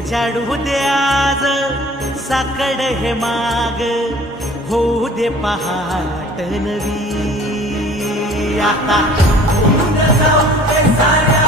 उजाडू दे आज साकड हे माग, होऊ दे पहाट नवी. आता जाऊ दे साऱ्या